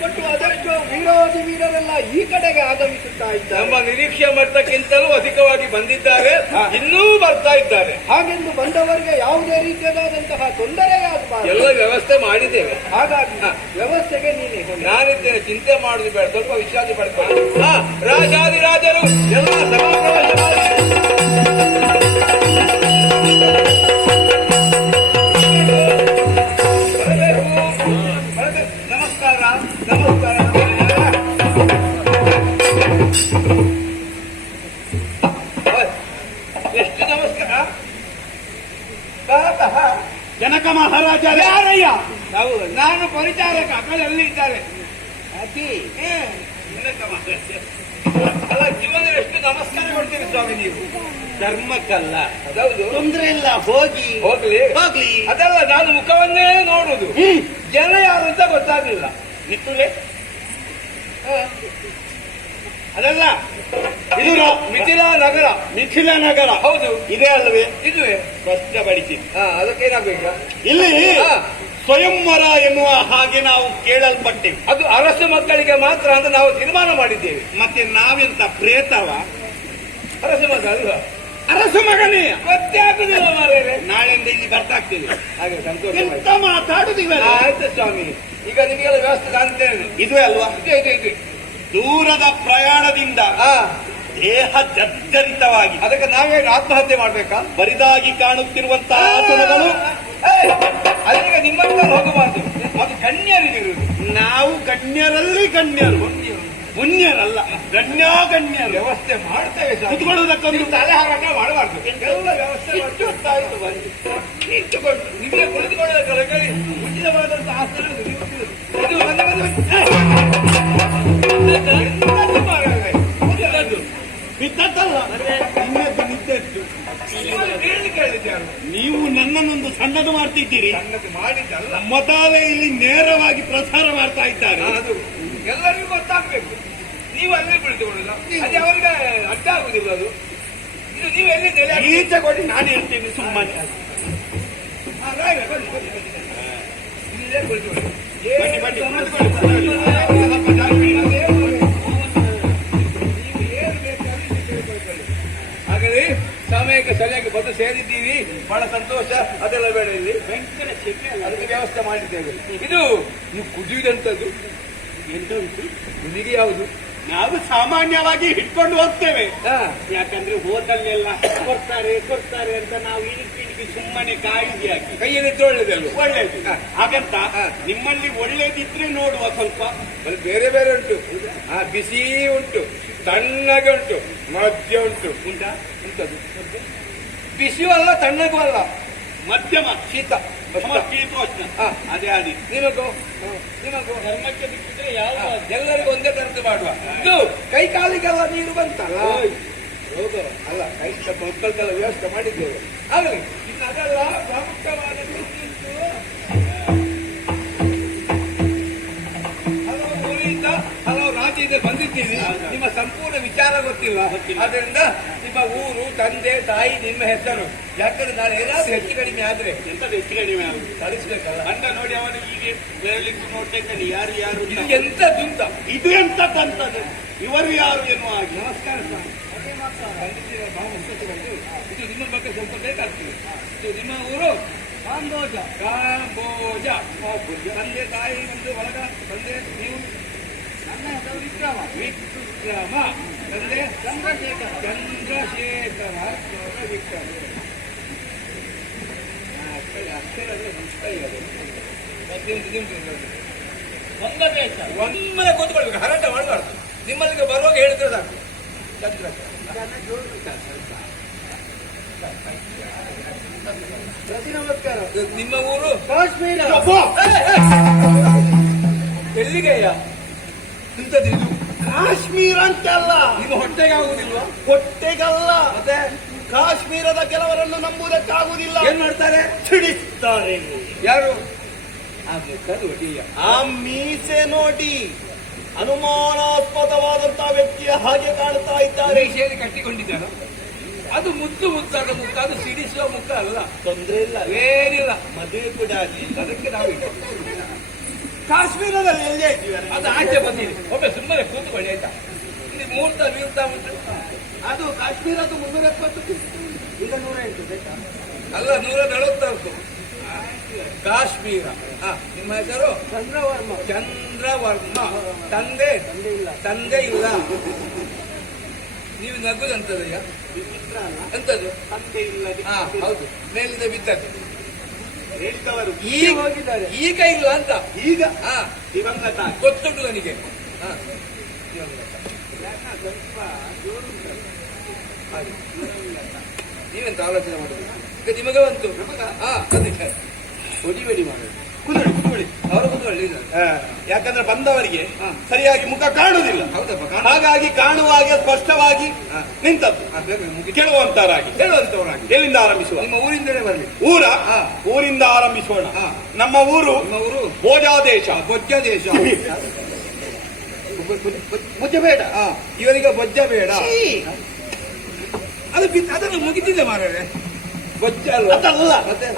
ಕೊಟ್ಟು ಅದರಷ್ಟು ವೀರಾದಿ ವೀರರೆಲ್ಲ ಈ ಕಡೆಗೆ ಆಗಮಿಸುತ್ತಾ ಇದ್ದಾರೆ. ನಮ್ಮ ನಿರೀಕ್ಷೆ ಮಟ್ಟಕ್ಕಿಂತಲೂ ಅಧಿಕವಾಗಿ ಬಂದಿದ್ದಾರೆ. ಇನ್ನೂ ಬರ್ತಾ ಇದ್ದಾರೆ. ಹಾಗೆಂದು ಬಂದವರಿಗೆ ಯಾವುದೇ ರೀತಿಯಾದಂತಹ ತೊಂದರೆಯಾಗಬಾರದು. ಎಲ್ಲ ವ್ಯವಸ್ಥೆ ಮಾಡಿದ್ದೇವೆ. ಹಾಗಾಗಿ. ವ್ಯವಸ್ಥೆಗೆ ನೀನೆ. ನಾನಿದ್ದೇನೆ ಚಿಂತೆ ಮಾಡುದು ಬೇಡ ಸ್ವಲ್ಪ ವಿಶ್ರಾಂತಿ ಪಡ್ಕೊಂಡು ರಾಜಾದಿರಾಜರು ಎಲ್ಲ ಸಭಾಪ್ರವೇಶ ಎಷ್ಟು ನಮಸ್ಕಾರ ಕಹ. ಜನಕ ಮಹಾರಾಜ ಯಾರಯ್ಯ? ನಾವು ನಾನು ಪರಿಚಾರಕ ಅಲ್ಲಿ ಇದ್ದಾರೆ. ಅತಿ ಜನಕ ಮಹಾರಾಜ ಅಲ್ಲ ಜೀವನ ಎಷ್ಟು ನಮಸ್ಕಾರ ಕೊಡ್ತೀರಿ ಸ್ವಾಮಿ ನೀವು? ಧರ್ಮಕ್ಕಲ್ಲ. ಅದೌದು ತೊಂದ್ರೆ ಇಲ್ಲ ಹೋಗಿ. ಹೋಗ್ಲಿ. ಹೋಗ್ಲಿ. ಅದಲ್ಲ ನಾನು ಮುಖವನ್ನೇ ನೋಡುದು. ಜನ ಯಾರು ಅಂತ ಗೊತ್ತಾಗ್ಲಿಲ್ಲ. ನಿತ್ತುಲೆ ಅದಲ್ಲ. ಇದು ಮಿಥಿಲಾ ನಗರ. ಮಿಥಿಲ ನಗರ. ಹೌದು. ಇದೆ ಅಲ್ವೇ? ಇದುವೇ. ಸ್ಪಷ್ಟಪಡಿಸಿ. ಹಾ ಅದಕ್ಕೇನಾಗ್ಬೇಕ ಇಲ್ಲಿ. ಸ್ವಯಂವರ ಎನ್ನುವ ಹಾಗೆ ನಾವು ಕೇಳಲ್ಪಟ್ಟೆವು. ಅದು ಅರಸು ಮಕ್ಕಳಿಗೆ ಮಾತ್ರ ಅಂತ ನಾವು ತೀರ್ಮಾನ ಮಾಡಿದ್ದೇವೆ. ಮತ್ತೆ ನಾವೆಂತ ಪ್ರೇತವ? ಅರಸು ಮಕ್ಕಳು ಅಲ್ವಾ ಅರಸು ಮಗನೇ? ಮತ್ತೆ ಆಗುದಿಲ್ಲ ನಾಳೆಯಿಂದ ಇಲ್ಲಿ ಬರ್ತಾಗ್ತೇವೆ ಹಾಗೆ ಸಂತೋಷ ಮಾತಾಡುದಿಲ್ಲ ಆಯ್ತು ಸ್ವಾಮಿ. ಈಗ ನಿಮಗೆಲ್ಲ ವ್ಯವಸ್ಥೆ ಕಾಣ್ತೇನೆ ಇದುವೇ ಅಲ್ವಾ? ಇದೆ ಇದೆ ಇದೆ. ದೂರದ ಪ್ರಯಾಣದಿಂದ ದೇಹ ಜರ್ಜರಿತವಾಗಿ ಅದಕ್ಕೆ ನಾವೇ ಆತ್ಮಹತ್ಯೆ ಮಾಡ್ಬೇಕಾ? ಬರಿದಾಗಿ ಕಾಣುತ್ತಿರುವಂತಹ ಆಸನಗಳು? ಅದೀಗ ನಿಮ್ಮನ್ನ ಹೋಗಬಾರ್ದು. ಅದು ಗಣ್ಯರಿಗಿರುವುದು. ನಾವು ಗಣ್ಯರಲ್ಲಿ ಗಣ್ಯರು. ಮುನ್ಯರಲ್ಲ ಗಣ್ಯ ವ್ಯವಸ್ಥೆ ಮಾಡ್ತೇವೆ. ಕುತ್ಕೊಳ್ಳುವುದಕ್ಕೊಂದು ತಲೆ ಹಾರಾಟ ಮಾಡಬಾರ್ದು. ಎಲ್ಲ ವ್ಯವಸ್ಥೆ ಬಂದು. ಇಟ್ಟುಕೊಂಡು ನಿಮಗೆ ಕುಳಿತುಕೊಳ್ಳೋದಕ್ಕೆ ಉಚಿತವಾದಂತಹ ಆಸನ ನೀವು ನನ್ನನ್ನೊಂದು ಸಣ್ಣದು ಮಾಡ್ತಿದ್ದೀರಿ. ಮತಾಲೆ ಮಾಡಿದ್ದಲ್ಲ. ಮೊದಲೇ ಇಲ್ಲಿ ನೇರವಾಗಿ ಪ್ರಸಾರ ಮಾಡ್ತಾ ಇದ್ದಾರೆ. ಅದು ಎಲ್ಲರಿಗೂ ಗೊತ್ತಾಗ್ಬೇಕು. ನೀವು ಅಲ್ಲೇ ಕುಳಿತುಕೊಳ್ಳುದ. ಅದೇ ಅವರಿಗೆ ಅಡ್ಡ ಆಗುದಿಲ್ಲ ಅದು. ಇದು ನೀವು ಎಲ್ಲಿ ಈಚೆ ಕೊಡಿ ನಾನು ಹೇಳ್ತೀನಿ ಸುಮ್ಮನೆ. ಇಲ್ಲೇ ಕುಳಿತುಕೊಳ್ಳಿ. ಹಾಗಾದ್ರೆ ಸಮಯಕ್ಕೆ ಸರಿಯಾಗಿ ಬಂದು ಸೇರಿದ್ದೀವಿ. ಬಹಳ ಸಂತೋಷ. ಅದೆಲ್ಲ ಬೇಡ ಇಲ್ಲಿ. ಅದಕ್ಕೆ ವ್ಯವಸ್ಥೆ ಮಾಡಿದ್ದೇವೆ. ಇದು ನೀವು ಕುದಿಯುವುದಂತದ್ದು ಎಂತ ಉಂಟು? ನಿಮಗೆ ಯಾವುದು? ನಾವು ಸಾಮಾನ್ಯವಾಗಿ ಹಿಡ್ಕೊಂಡು ಹೋಗ್ತೇವೆ. ಯಾಕಂದ್ರೆ ಹೋದಲ್ಲೆಲ್ಲ ಕೊಡ್ತಾರೆ ಕೊಡ್ತಾರೆ ಅಂತ ನಾವು ಇಣಿಕಿ ಸುಮ್ಮನೆ ಕಾಯಿಗೆ ಹಾಕಿ. ಕೈಯಲ್ಲಿದ್ದು ಒಳ್ಳೇದಲ್ಲ ಒಳ್ಳೇದು. ಹಾಗಂತ. ನಿಮ್ಮಲ್ಲಿ ಒಳ್ಳೇದಿದ್ರೆ ನೋಡುವ ಸ್ವಲ್ಪ. ಬೇರೆ ಬೇರೆ ಉಂಟು. ಆ ಬಿಸಿ ಉಂಟು ತಣ್ಣಗೆ ಉಂಟು ಮಧ್ಯ ಉಂಟು. ಉಂಟಾ? ಉಂಟದು ಬಿಸಿಯೂ ಅಲ್ಲ ತಣ್ಣಗೂ ಅಲ್ಲ. ಮಧ್ಯಮ. ಶೀತ. ಅದೇ ಅದೇ. ನಿಮಗೂ ನಿಮಗೂ ಧರ್ಮಕ್ಕೆ ಬಿಟ್ಟಿದ್ರೆ ಯಾವ ಎಲ್ಲರಿಗೂ ಒಂದೇ ತರದ್ದು ಮಾಡುವ. ಇದು ಕೈ ಕಾಲಿಗೆಲ್ಲ ನೀರು ಬಂತಲ್ಲ? ಅಲ್ಲ ಕೈ ಮಕ್ಕಳಿಗೆಲ್ಲ ವ್ಯವಸ್ಥೆ ಮಾಡಿದ್ದೇವೆ. ಆಗಲಿ ಇನ್ನು ಅದೆಲ್ಲ ಪ್ರಮುಖವಾದ. ಹಲವು ಊರಿಂದ ಹಲವು ರಾಜ್ಯದಿಂದ ಬಂದಿದ್ದೀವಿ ನಿಮ್ಮ ಸಂಪೂರ್ಣ ವಿಚಾರ ಗೊತ್ತಿಲ್ಲ. ಆದ್ರಿಂದ ನಿಮ್ಮ ಊರು ತಂದೆ ತಾಯಿ ನಿಮ್ಮ ಹೆಸರು. ಯಾಕಂದ್ರೆ ನಾನು ಏನಾದ್ರೂ ಹೆಚ್ಚು ಕಡಿಮೆ ಆದ್ರೆ ಎಂತದ್ದು ಹೆಚ್ಚು ಕಡಿಮೆ ಆಗುದು ಕಳಿಸ್ಬೇಕಲ್ಲ ಅಂದ ನೋಡಿ ಅವನು ಹೀಗೆ ಹೇಳಲಿಕ್ಕೆ ನೋಡ್ತೇನೆ ಯಾರು ಯಾರು ಇದು ಎಂತ ದುಂತ? ಇದು ತಂತ ಇವರು ಯಾರು ಎನ್ನುವ ಹಾಗೆ. ನಮಸ್ಕಾರ ಸ್ವಾಮಿ ಅದೇ ಮಾತ್ರ. ಬಂದಿದ್ದೀರ? ಬಹಳ ಸಂತೋಷವಾಯ್ತು ಇದು ನಿಮ್ಮ ಬಗ್ಗೆ ಸ್ವಲ್ಪ ಬೇಕಾಗ್ತದೆ. ಇದು ನಿಮ್ಮ ಊರು? ಕಾಂಬೋಜ. ಕಾಂಬೋಜ. ತಂದೆ ತಾಯಿ ಒಂದು ಒಳಗ ತಂದೆ ನೀವು ವಿಕ್ರಮ ವಿಕ್ರಮ ಅಂದ್ರೆ ಚಂದ್ರಶೇಖರ ಚಂದ್ರಶೇಖರ ವಿಕ್ರಮ. ಅಕ್ಷರ ಇರೋದು. ನಿಮ್ದು ವಂಗದೇಶ ಒಮ್ಮೆಲೆ ಕೂತ್ಕೊಳ್ಬೇಕು ಹರಾಟ ಮಾಡಬಾರ್ದು ನಿಮ್ಮಲ್ಲಿಗೆ ಬರುವಾಗ ಹೇಳಿದ್ರೆ ಸಾಕು ಚಂದ್ರ ಪ್ರತಿ ನಮಸ್ಕಾರ ನಿಮ್ಮ ಊರು ಕಾಶ್ಮೀರ ಎಲ್ಲಿಗೆಯ ಇಂಥದ್ದು ಇದು ಕಾಶ್ಮೀರ ಅಂತಲ್ಲ ಇದು ಹೊಟ್ಟೆಗೆ ಆಗುದಿಲ್ವಾ ಹೊಟ್ಟೆಗಲ್ಲ. ಮತ್ತೆ? ಕಾಶ್ಮೀರದ ಕೆಲವರನ್ನು ನಂಬುವುದಕ್ಕಾಗುವುದಿಲ್ಲ. ಏನ್ ಮಾಡ್ತಾರೆ? ಸಿಡಿಸ್ತಾರೆ ಯಾರು? ಆ ಮೀಸೆ ನೋಡಿ ಅನುಮಾನಾಸ್ಪದವಾದಂತಹ ವ್ಯಕ್ತಿಯ ಹಾಗೆ ಕಾಣ್ತಾ ಇದ್ದಾರೆ. ಮೀಸೆಯಲ್ಲಿ ಕಟ್ಟಿಕೊಂಡಿದ್ದಾರೆ ಅದು ಮುದ್ದು ಮುದ್ದಾದ ಮುಖ ಅದು ಸಿಡಿಸುವ ಮುಖ ಅಲ್ಲ. ತೊಂದರೆ ಇಲ್ಲ. ಏನಿಲ್ಲ. ಮದುವೆ ಕೂಡ ಅದಕ್ಕೆ ನಾವು ಇಟ್ಟು ಕಾಶ್ಮೀರದಲ್ಲಿ ಎಲ್ಲಿ ಅದು ಆಚೆ ಬಂದಿದೆ. ಒಮ್ಮೆ ಸುಮ್ಮನೆ ಕೂತ್ಕೊಳ್ಳಿ ಆಯ್ತಾ? ಇಲ್ಲಿ ಮೂರ್ತ ನೀರ್ತಾ ಉಂಟು. ಅದು ಕಾಶ್ಮೀರದ್ದು ಮುನ್ನೂರ ಎಪ್ಪತ್ತು ಈಗ ನೂರ ಎಂಟು ಬೇಕಾ? ಅಲ್ಲ ನೂರ ನಲವತ್ತಾರು ಕಾಶ್ಮೀರ. ಹಾ ನಿಮ್ಮ ಹೆಸರು? ಚಂದ್ರವರ್ಮ. ಚಂದ್ರವರ್ಮ. ತಂದೆ? ತಂದೆ ಇಲ್ಲ. ತಂದೆ ಇಲ್ಲ. ನೀವು ನಗುದಂತದಯ್ಯ ವಿಚಿತ್ರ ಅಲ್ಲ. ಎಂತದ್ದು ತಂದೆ ಇಲ್ಲ ಹೌದು. ಮೇಲಿಂದ ಬಿದ್ದದ್ದು. ಹೇಳಿದವರು ಈಗ ಹೋಗಿದ್ದಾರೆ. ಈಗ ಇಲ್ಲ ಅಂತ. ಈಗ ಹಾ. ದಿವಂಗತ. ಗೊತ್ತುಂಟು ನನಗೆ. ಹಾ. ಯಾಕ ಸ್ವಲ್ಪ ಜೋರು ಹಾಗೆ. ನೀವೆಂತ ಆಲೋಚನೆ ಮಾಡಬೇಕು? ಈಗ ನಿಮಗೆ ಬಂತು. ಹಾ ಅದಕ್ಕೆ ಹೊಡಿಬೇಡಿ ಮಾಡೋದು ಕುದುರೆ ಕುದುರೆ ಅವರು ಕುತ್ಕೊಳ್ಳಿ ಇಲ್ಲ. ಯಾಕಂದ್ರೆ ಬಂದವರಿಗೆ. ಸರಿಯಾಗಿ ಮುಖ ಕಾಣುವುದಿಲ್ಲ. ಹಾಗಾಗಿ ಕಾಣುವಾಗೆ ಸ್ಪಷ್ಟವಾಗಿ. ನಿಂತದ್ದು. ಹೇಳುವಂತವರಾಗಿ ಎಲ್ಲಿಂದ ಆರಂಭಿಸುವ? ನಿಮ್ಮ ಊರಿಂದಲೇ ಬರಲಿ. ಊರ. ಊರಿಂದ ಆರಂಭಿಸೋಣ. ಹಾ. ನಮ್ಮ ಊರು? ಊರು ಭೋಜಾದೇಶ. ಬೊಜ್ಜ ದೇಶ ಮುಚ್ಚ ಬೇಡ. ಇವರಿಗೆ ಬೊಜ್ಜ ಬೇಡ. ಅದು ಅದನ್ನು ಮುಗಿದಿದೆ ಮಾರ್ರೆ.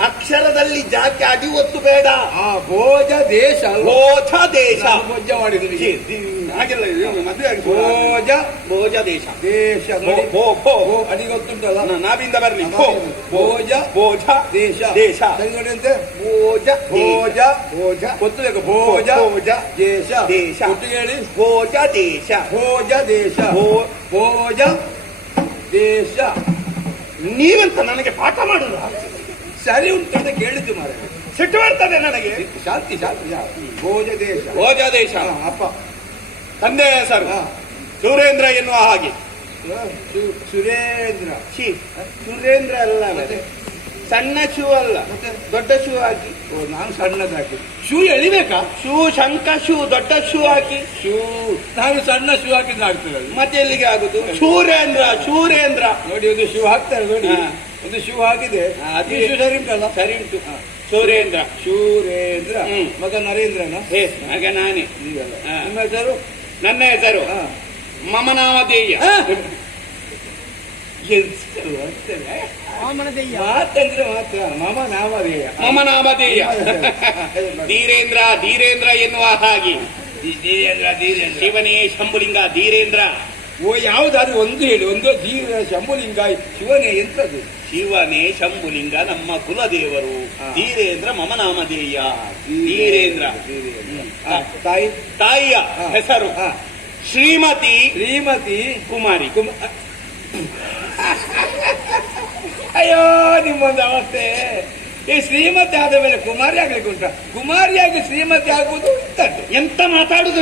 ಅಕ್ಷರದಲ್ಲಿ ಜಾತಿ ಅಡಿ ಒತ್ತು ಬೇಡ. ಆ ಭೋಜ ದೇಶ ಅಲ್ವಾ ಭೋಜ ದೇಶ. ನಾನು ಬೊಜ್ಜ ಮಾಡಿದ್ರು ಛೀ, ದಿ- ಹಾಗೆಲ್ಲ ಇದು ಮದುವೆ ಆಗಿ ಭೋಜ ಭೋಜ ದೇಶ. ದೇಶ ಭೋ ನೋಡಿ. ಭೋ ಭೋ ಭೋ ಅಡಿ ಗೊತ್ತುಂಟಲ್ಲ. ನ- ನಾವಿಂದ ಬರ್ಲಿ. ನಾ- ಭೋ ಭೋಜ ಭೋಜ ದೇಶ. ದೇಶ. ಸರಿ ನೋಡಿ ಅಂತೆ. ಭೋಜ ಭೋಜ ಭೋಜ ಗೊತ್ತು ಬೇಕು. ಭೋಜ ಭೋಜ ದೇಶ. ದೇಶ. ಒಟ್ಟಿಗೆ ಹೇಳಿ. ಭೋಜ ದೇಶ. ಭೋಜ ದೇಶ. ಭೋ- ಭೋಜ ದೇಶ. ನೀವಂತ ನನಗೆ ಪಾಠ ಮಾಡುದ? ಸರಿ ಉಂಟು ಅಂತ ಕೇಳಿದ್ದು ಮಾರ. ಸಿಟ್ಟು ಬರ್ತದೆ ನನಗೆ. ಶಾಂತಿ ಶಾಂತಿ. ಭೋಜ ದೇಶ. ಭೋಜ ದೇಶ. ಅಪ್ಪ. ತಂದೆ ಸರ್ ಸುರೇಂದ್ರ ಎನ್ನುವ ಹಾಗೆ. ಸುರೇಂದ್ರ. ಸುರೇಂದ್ರ ಅಲ್ಲ? ಸಣ್ಣ ಶೂ ಅಲ್ಲ? ದೊಡ್ಡ ಶೂ ಹಾಕಿ. ಓ ನಾನು ಸಣ್ಣದಾಗಿ ಶೂ ಎಳಿಬೇಕಾ? ಶೂ ಶಂಕ ಶೂ ದೊಡ್ಡ ಶೂ ಹಾಕಿ. ಶೂ ನಾನು ಸಣ್ಣ ಶೂ ಹಾಕಿದ್ರೆ ಆಗ್ತದೆ ಮತ್ತೆ ಎಲ್ಲಿಗೆ ಆಗುದು? ಶೂರೇಂದ್ರ ಶೂರೇಂದ್ರ. ನೋಡಿ ಒಂದು ಶೂ ಹಾಕ್ತಾರೆ ನೋಡಿ. ಒಂದು ಶೂ ಹಾಕಿದೆ. ಅದು. ಶೂ ಸರಿ ಉಂಟಲ್ಲ? ಸರಿ ಉಂಟು. ಸೂರೇಂದ್ರ ಶೂರೇಂದ್ರ. ಮಗ ನರೇಂದ್ರನ? ಹೇ ಮಗ ನಾನೇ. ನೀವಲ್ಲ. ನಿಮ್ಮ ಹೆಸರು? ನನ್ನ ಹೆಸರು ಮಮ ಮಾತಂದ್ರೆ ಮಾತ್ರ ಮಮ ನಾಮಧೇಯ. ಮಮನಾಮಧೇಯ ಧೀರೇಂದ್ರ ಧೀರೇಂದ್ರ ಎನ್ನುವ ಹಾಗೆ. ಧೀರೇಂದ್ರ ಧೀರೇಂದ್ರ. ಶಿವನೇ ಶಂಭುಲಿಂಗ ಧೀರೇಂದ್ರ. ಓ ಯಾವ್ದಾದ್ರು ಒಂದು ಹೇಳಿ ಒಂದು ಧೀರ ಶಂಭುಲಿಂಗ ಶಿವನೇ ಎಂತದ್ದು ಶಿವನೇ ಶಂಭುಲಿಂಗ ನಮ್ಮ ಕುಲದೇವರು. ಧೀರೇಂದ್ರ ಮಮ ನಾಮಧೇಯ. ಧೀರೇಂದ್ರ ತಾಯಿ? ತಾಯಿಯ ಹೆಸರು. ಹಾ. ಶ್ರೀಮತಿ ಶ್ರೀಮತಿ ಕುಮಾರಿ. ಕುಮ ಅಯ್ಯೋ, ನಿಮ್ಮೊಂದು ಅವಸ್ಥೆ. ಈ ಶ್ರೀಮತಿ ಆದ ಮೇಲೆ ಕುಮಾರಿ ಆಗ್ಲಿಕ್ಕೆ ಉಂಟ. ಕುಮಾರಿಯಾಗಿ ಶ್ರೀಮತಿ ಆಗುವುದು ಎಂತ ಮಾತಾಡುದು?